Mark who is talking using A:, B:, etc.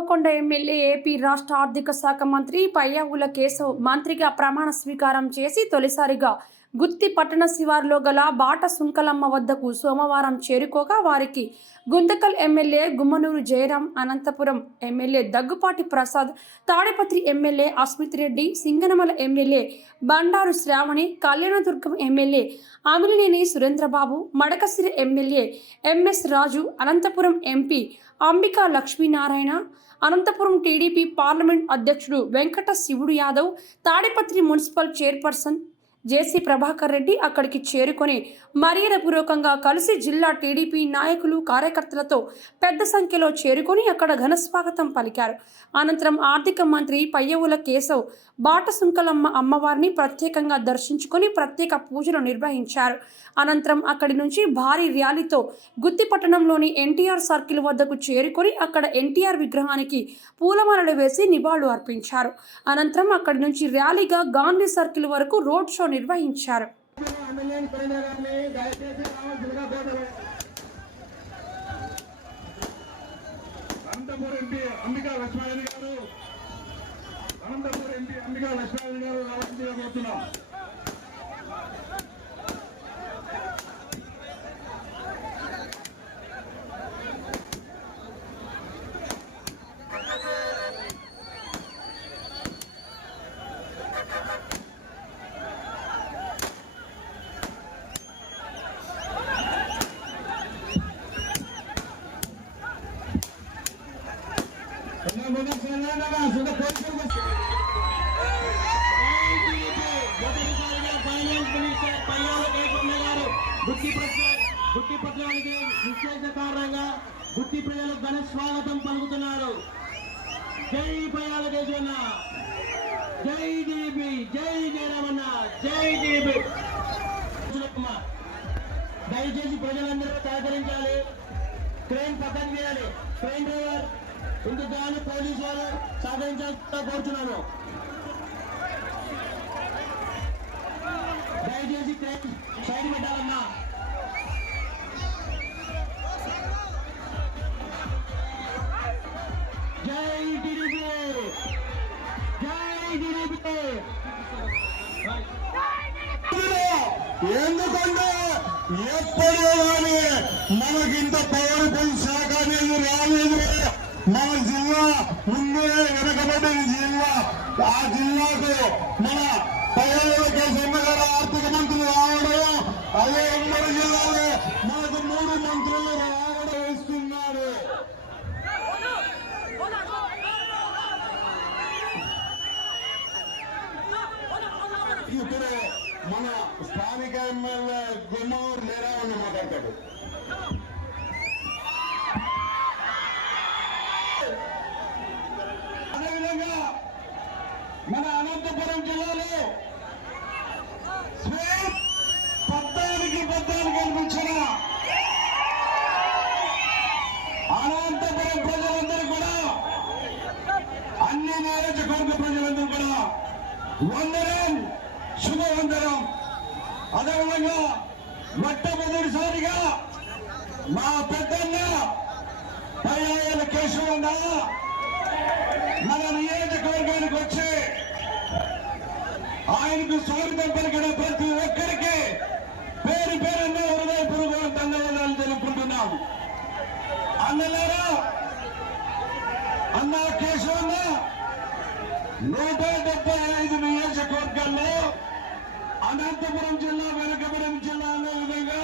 A: Anantapuram MLA AP రాష్ట్ర ఆర్థిక శాఖ మంత్రి పయ్యావుల కేశవ్ మంత్రిగా ప్రమాణ స్వీకారం చేసి తొలిసారిగా గుత్తి పట్టణ శివారులో గల బాట సుంకలమ్మ వద్దకు సోమవారం చేరుకోగా వారికి Guntakal MLA Gummanur Jayaram Anantapuram MLA Daggupati Prasad Tadipatri MLA Asmith Reddy Singanamala MLA Bandaru Sravani Kalyanadurgam MLA Amilineni Surendrababu Madakasira MLA MS Raju Anantapuram MP Ambika Lakshminarayana Anantapuram TDP parliament అధ్యక్షుడు Venkata Shivudu Yadav Tadipatri municipal chairperson JC Prabhakar Reddy అక్కడికి చేరుకొని మర్యాదపూర్వకంగా కలిసి జిల్లా TDP నాయకులు కార్యకర్తలతో పెద్ద సంఖ్యలో చేరుకొని అక్కడ ఘనస్వాగతం పలికారు. అనంతరం ఆర్థిక మంత్రి పయ్యవుల కేశవ్ బాటసుంకలమ్మ అమ్మవారిని ప్రత్యేకంగా దర్శించుకొని ప్రత్యేక పూజలు నిర్వహించారు. అనంతరం అక్కడి నుంచి భారీ ర్యాలీతో గుత్తిపట్టణంలోని ఎన్టీఆర్ సర్కిల్ వద్దకు చేరుకొని అక్కడ ఎన్టీఆర్ విగ్రహానికి పూలమాలలు వేసి నివాళులు అర్పించారు అనంతరం అక్కడి నుంచి ర్యాలీగా గాంధీ సర్కిల్ వరకు రోడ్ షో నిర్వహించారు.
B: ఎమ్మెల్యే అనంతపూర్ ఎంపీ అంబికా లక్ష్మారెడ్డి గారు అనంతపూర్ ఎంపీ అంబికా లక్ష్మారెడ్డి గారు రావాల్సిందిగా కోరుతున్నాం. గుట్టి పత్రానికి విశేష కారణంగా గుత్తి ప్రజలకు ఘన స్వాగతం పలుకుతున్నారు జై పయాల కేశవన్న జై డిబి జై జయరామన్న జై డిబి దయచేసి ప్రజలందరూ సహకరించాలి. ట్రైన్ పక్కన చేయాలి ట్రైన్ డ్రైవర్ ఇందుకు గాను పోలీసు వాళ్ళు సహకరించాలని కోరుతున్నాను దయచేసి సైడ్ పెట్టాలన్నా. జై టీడీపీ! జై టీడీపీ! ఎందుకంటే ఎప్పుడో కానీ మనకింత పవర్ఫుల్ శాఖ అనేది రాలేదు. మన జిల్లా ముందే వెనకబడిన జిల్లా ఆ జిల్లాకు మన పయ్యాల కేసమ్మ ఆర్థిక మంత్రులు రావడం అదే ఉమ్మడి జిల్లాలో మనకు మూడు మంత్రులు రావడం ఇస్తున్నారు ఇప్పుడు మన స్థానిక ఎమ్మెల్యే గుమ్మూరు లేరామని మాట్లాడతాడు అదేవిధంగా మన అనంతపురం జిల్లాలో స్వీప్ పద్నాలుగు పద్నాలుగు అనంతపురం ప్రజలందరూ కూడా అన్ని నియోజకవర్గ ప్రజలందరూ కూడా వందనం శుభవందనం. అదేవిధంగా మొట్టమొదటిసారిగా మా పెద్దన్న పయ్యాల కేశవన్న మన నియోజకవర్గానికి వచ్చి ఆయనకు స్వాగతం పలికిన ప్రతి ఒక్కరికి పేరు పేరున్న హృదయపూర్వక ధన్యవాదాలు తెలుపుకుంటున్నాం. అన్నలారా అన్న కేశవన్న నూట డెబ్బై ఐదు నియోజకవర్గాల్లో అనంతపురం జిల్లా వెనకపురం జిల్లా అనే విధంగా